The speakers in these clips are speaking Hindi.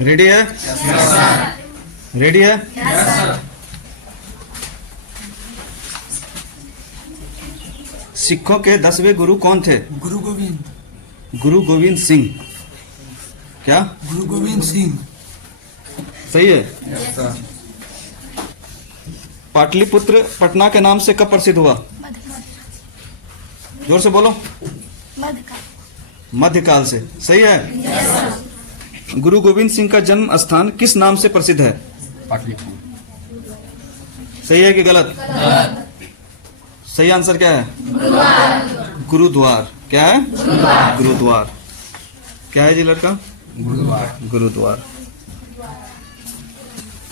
रेडी है? रेडी है? सिखों के 10वें गुरु कौन थे? गुरु गोविंद। गुरु गोविंद सिंह। क्या? गुरु गोविंद सिंह। सही है। पाटलिपुत्र पटना के नाम से कब प्रसिद्ध हुआ? जोर से बोलो। मध्यकाल से। सही है। गुरु गोविंद सिंह का जन्म स्थान किस नाम से प्रसिद्ध है? पाटलिपुत्र। सही है कि गलत? सही आंसर क्या है? गुरुद्वार। क्या है? गुरुद्वार। क्या है जी लड़का? गुरुद्वार। गुरुद्वार।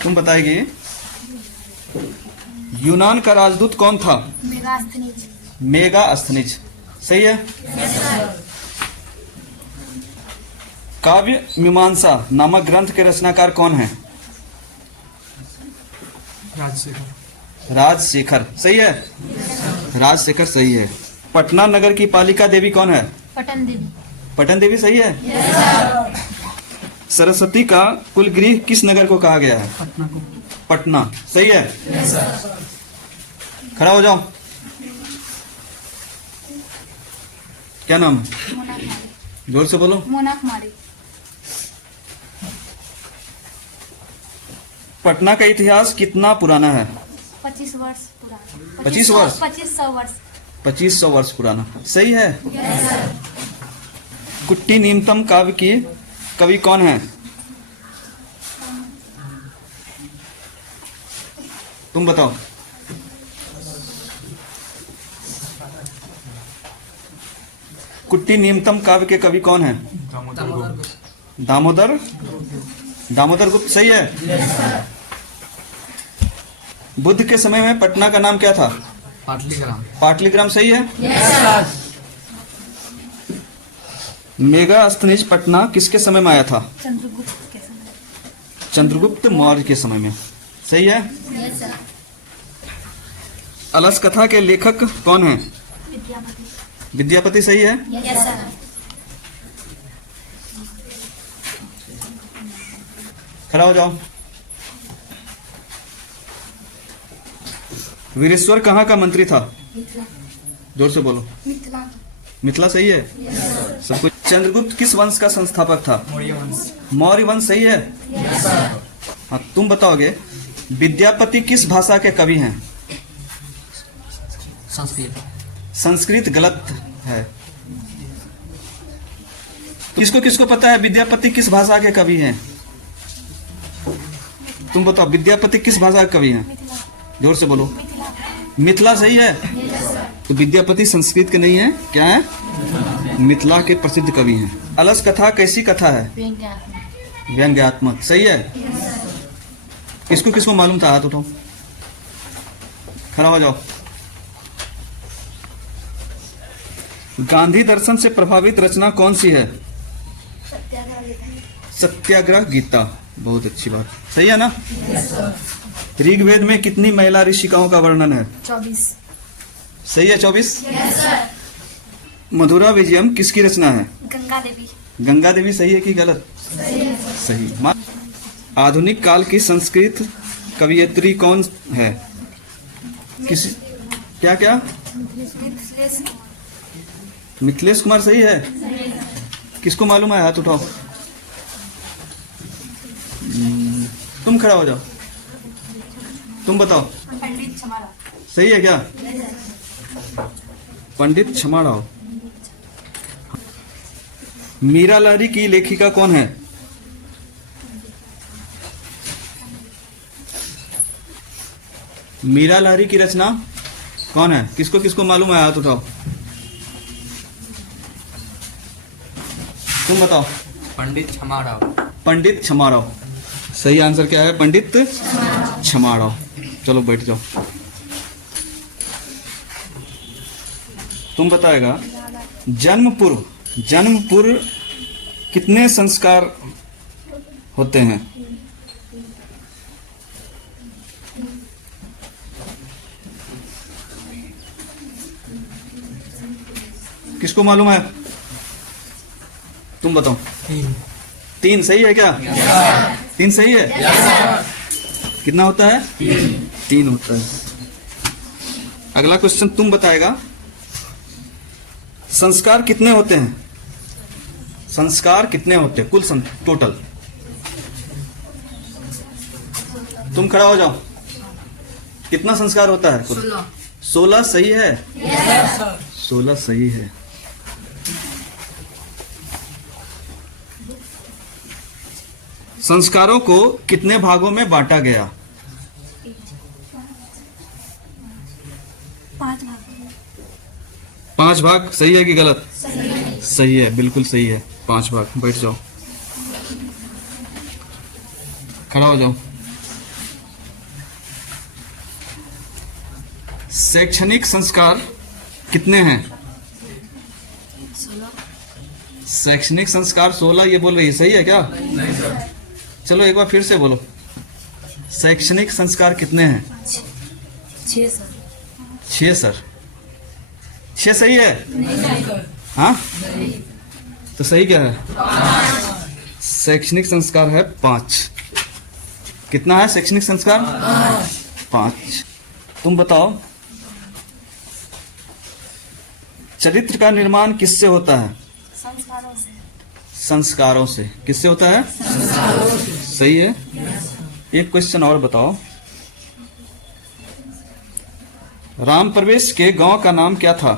तुम बताएगी। यूनान का राजदूत कौन था? मेगास्थनीज। सही है। काव्य मीमांसा नामक ग्रंथ के रचनाकार कौन है? राजशेखर। राजशेखर। सही है। राजशेखर सही है। पटना नगर की पालिका देवी कौन है? पटन देवी। पटन देवी सही है। सरस्वती का कुलगृह किस नगर को कहा गया है? पटना को। पटना। सही है। खड़ा हो जाओ। क्या नाम है? मोना कुमारी। जोर से बोलो। मोना कुमारी। पटना का इतिहास कितना पुराना है? 25 वर्ष पुराना। 25 वर्ष? 2500 वर्ष। 2500 वर्ष पुराना। सही है। कुट्टी नीमतम काव्य की कवि कौन है? तुम बताओ। कुट्टी नीमतम काव्य के कवि कौन है? दामोदर। दामोदर गुप्त। सही है। बुद्ध के समय में पटना का नाम क्या था? पाटलिग्राम। पाटलिग्राम। सही है। मेगास्थनीज पटना किसके समय में आया था? चंद्रगुप्त के समय। चंद्रगुप्त मौर्य के समय में। सही है। अलस कथा के लेखक कौन है? विद्यापति। विद्यापति। सही है। खड़ा हो जाओ। वीरेश्वर कहाँ का मंत्री था? जोर से बोलो। मिथिला। मिथिला। सही है। सब कुछ। चंद्रगुप्त किस वंश का संस्थापक था? मौर्य वंश। मौर्य वंश। सही है। हाँ, तुम बताओगे। विद्यापति किस भाषा के कवि हैं? संस्कृत। संस्कृत गलत है। किसको किसको पता है विद्यापति किस भाषा के कवि हैं? तुम बताओ विद्यापति किस भाषा के कवि हैं? जोर से बोलो। मिथिला। सही है। तो विद्यापति संस्कृत के नहीं है। क्या है? मिथिला के प्रसिद्ध कवि हैं। अलस कथा कैसी कथा है? व्यंग्यात्मक। सही है। किसको किसको मालूम था? हाथ उठाओ। खड़ा हो जाओ। गांधी दर्शन से प्रभावित रचना कौन सी है? सत्याग्रह गीता। बहुत अच्छी बात। सही है ना? ऋग्वेद में कितनी महिला ऋषिकाओं का वर्णन है? 24। सही है। 24। मधुरा विजयम किसकी रचना है? गंगा देवी। गंगा देवी। सही है कि गलत? सही। आधुनिक काल की संस्कृत कवियत्री कौन है? किस? क्या क्या? मिथिलेश कुमार। सही है। किसको मालूम है? हाथ उठाओ। तुम खड़ा हो जाओ। तुम बताओ। पंडित छमारा। सही है क्या? पंडित छमाराव। मीरा लाहिरी की लेखिका कौन है? मीरा लाहिरी की रचना कौन है? किसको किसको मालूम है? हाथ उठाओ। तुम बताओ। पंडित छमाराव। पंडित छमाराव। सही आंसर क्या है? पंडित छमाराव। चलो बैठ जाओ। तुम बताएगा। जन्म पूर्व कितने संस्कार होते हैं? किसको मालूम है? तुम बताओ। 3। 3 सही है क्या? 3 सही है? कितना होता है? 3 होता है। अगला क्वेश्चन तुम बताएगा, संस्कार कितने होते हैं? संस्कार कितने होते हैं कुल टोटल? तुम खड़ा हो जाओ। कितना संस्कार होता है कुल? 16 सही है? 16 सही है। संस्कारों को कितने भागों में बांटा गया? 5 भाग। 5 भाग सही है कि गलत? सही है, बिल्कुल सही है। 5 भाग। बैठ जाओ, खड़ा हो जाओ। शैक्षणिक संस्कार कितने हैं? 16। शैक्षणिक संस्कार 16 ये बोल रही है, सही है क्या? चलो एक बार फिर से बोलो, शैक्षणिक संस्कार कितने हैं? 6 सर। 6 सर। 6 सही है? हाँ, तो सही क्या है? शैक्षणिक संस्कार है 5। कितना है शैक्षणिक संस्कार? 5। तुम बताओ, चरित्र का निर्माण किससे होता है? संस्कारों से। संस्कारों से। किससे होता है? सही है। एक क्वेश्चन और बताओ, राम प्रवेश के गांव का नाम क्या था?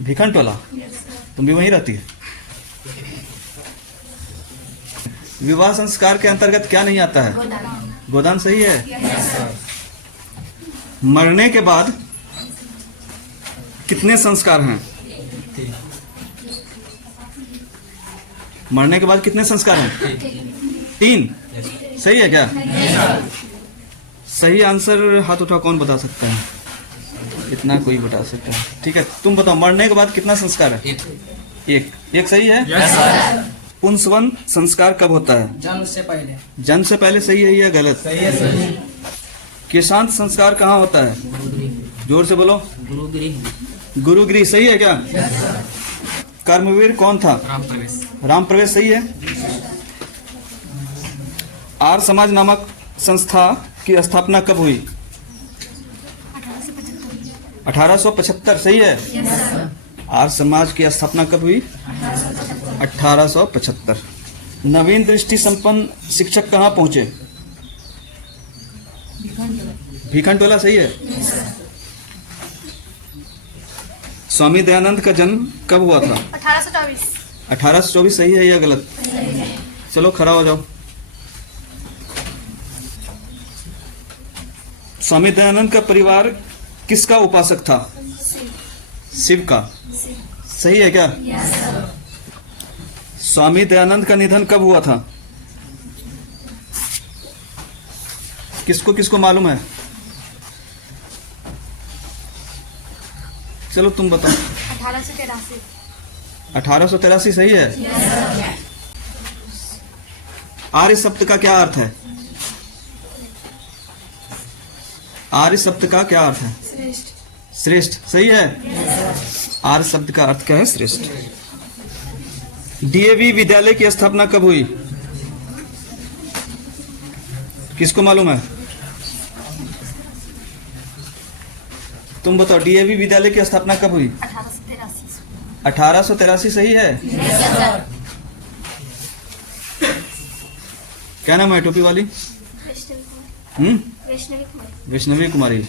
भिखनटोला। तुम भी वहीं रहती है? विवाह संस्कार के अंतर्गत क्या नहीं आता है? गोदान। सही है। मरने के बाद कितने संस्कार हैं? मरने के बाद कितने संस्कार हैं? 3। सही है क्या? सही आंसर हाथ उठा कौन बता सकता है? इतना कोई बता सकता है? ठीक है, तुम बताओ, मरने के बाद कितना संस्कार है? एक सही है। पुंसवन संस्कार कब होता है? जन्म से पहले। जन्म से पहले। सही है या गलत? सही है, सही। केशांत संस्कार कहाँ होता है? जोर से बोलो। गुरुगृह। सही है क्या? कर्मवीर कौन था? राम प्रवेश। सही है। आर्य समाज नामक संस्था की स्थापना कब हुई? 1875। सही है। आर्य समाज की स्थापना कब हुई? 1875। नवीन दृष्टि संपन्न शिक्षक कहाँ पहुंचे? भिखनटोला। सही है। स्वामी दयानंद का जन्म कब हुआ था? 1824। 1824। सही है या गलत? चलो खड़ा हो जाओ। स्वामी दयानंद का परिवार किसका उपासक था? शिव का। सही है क्या? स्वामी दयानंद का निधन कब हुआ था? किसको किसको मालूम है? चलो तुम बताओ। 1883। 1883। सही है। आर्य शब्द का क्या अर्थ है? आर्य शब्द का क्या अर्थ है? श्रेष्ठ। श्रेष्ठ। सही है। आर्य शब्द का अर्थ क्या है? श्रेष्ठ। डीएवी विद्यालय की स्थापना कब हुई? किसको मालूम है? तुम बताओ, डीएवी विद्यालय की स्थापना कब हुई? 1883। 1883। सही है। क्या नाम है टोपी वाली? वैष्णवी कुमारी। वैष्णवी कुमारी।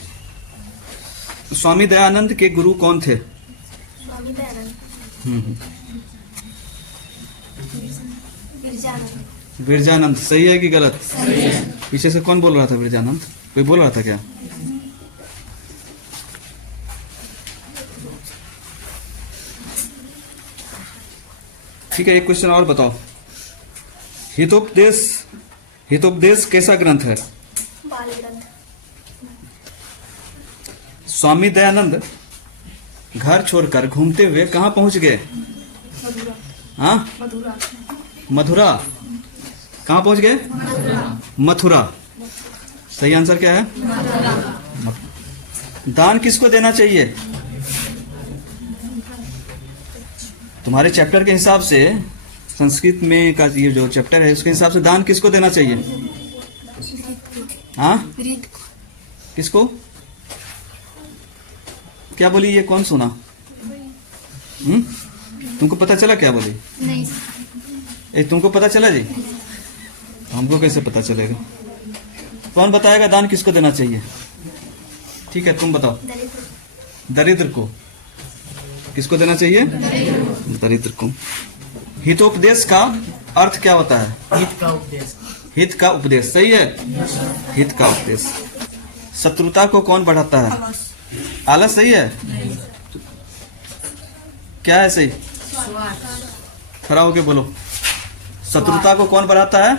स्वामी दयानंद के गुरु कौन थे? स्वामी दयानंद। बिरजानंद। बिरजानंद। सही है कि गलत? सही है। पीछे से कौन बोल रहा था? बिरजानंद कोई बोल रहा था क्या? ठीक है, एक क्वेश्चन और बताओ। हितोपदेश कैसा ग्रंथ है? बाल ग्रंथ। स्वामी दयानंद घर छोड़कर घूमते हुए कहाँ पहुंच गए? मधुरा। हाँ, मधुरा। मथुरा। कहाँ पहुंच गए? मथुरा। सही आंसर क्या है? दान किसको देना चाहिए? तुम्हारे चैप्टर के हिसाब से संस्कृत में का ये जो चैप्टर है उसके हिसाब से दान किसको देना चाहिए? हाँ, किसको? क्या बोली ये, कौन सुना? तुमको पता चला क्या बोली? नहीं तुमको पता चला जी? हमको कैसे पता चलेगा? कौन बताएगा दान किसको देना चाहिए? ठीक है, तुम बताओ। दरिद्र को। किसको देना चाहिए? दरिद्र को। हितोपदेश का अर्थ क्या होता है? हित का उपदेश। हित का उपदेश, सही है। हित का उपदेश। शत्रुता को कौन बढ़ाता है? आलस, सही है। क्या है सही? खड़ा होके बोलो। शत्रुता को कौन बढ़ाता है?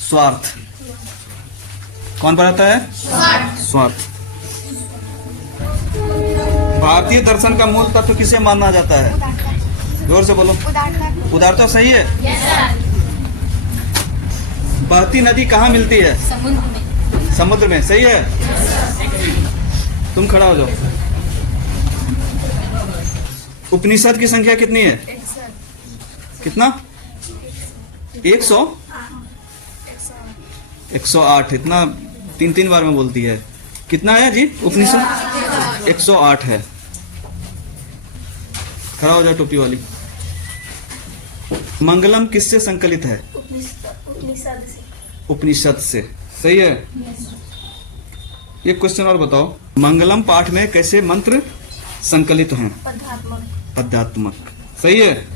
स्वार्थ। कौन बढ़ाता है? स्वार्थ। भारतीय दर्शन का मूल तत्व किसे माना जाता है? जोर से बोलो। उदारता, सही है। बहती नदी कहाँ मिलती है? समुद्र में, सही है। तुम खड़ा हो जाओ। उपनिषद की संख्या कितनी है? कितना? 108। इतना 3 बार में बोलती है। कितना है जी उपनिषद? 108 है। खड़ा हो जाओ टोपी वाली। मंगलम किससे संकलित है? उपनिषद से, सही है। एक क्वेश्चन और बताओ, मंगलम पाठ में कैसे मंत्र संकलित हैं? पदात्मक, सही है।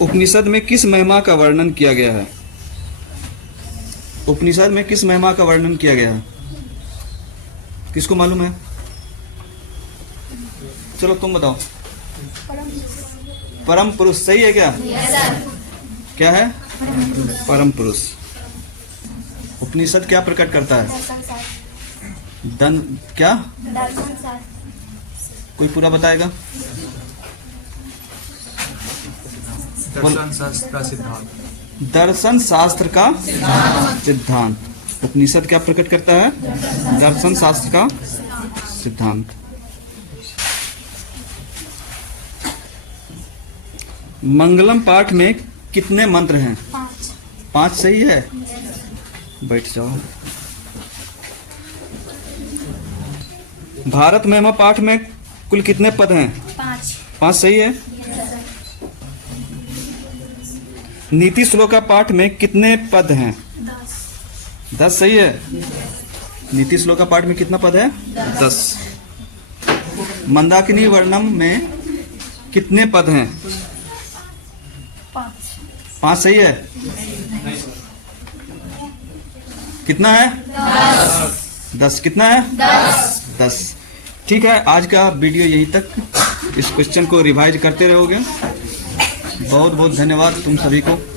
उपनिषद में किस महिमा का वर्णन किया गया है? उपनिषद में किस महिमा का वर्णन किया गया है? किसको मालूम है? चलो तुम बताओ। परम पुरुष, सही है क्या? क्या है? परम पुरुष। उपनिषद क्या प्रकट करता है? क्या? कोई पूरा बताएगा? दर्शन शास्त्र का सिद्धांत। दर्शन शास्त्र का सिद्धांत। उपनिषद क्या प्रकट करता है? दर्शन शास्त्र का सिद्धांत। मंगलम पाठ में कितने मंत्र हैं? 5, सही है। बैठ जाओ। भारत महिमा पाठ में कुल कितने पद हैं? 5, सही है। नीति श्लोका पाठ में कितने पद हैं? 10, सही है। नीति श्लोका पाठ में कितना पद है? 10। मंदाकिनी वर्णम में कितने पद हैं? 5, सही है। कितना है? 10। कितना है? 10। ठीक है, आज का वीडियो यहीं तक। इस क्वेश्चन को रिवाइज करते रहोगे। बहुत बहुत धन्यवाद तुम सभी को।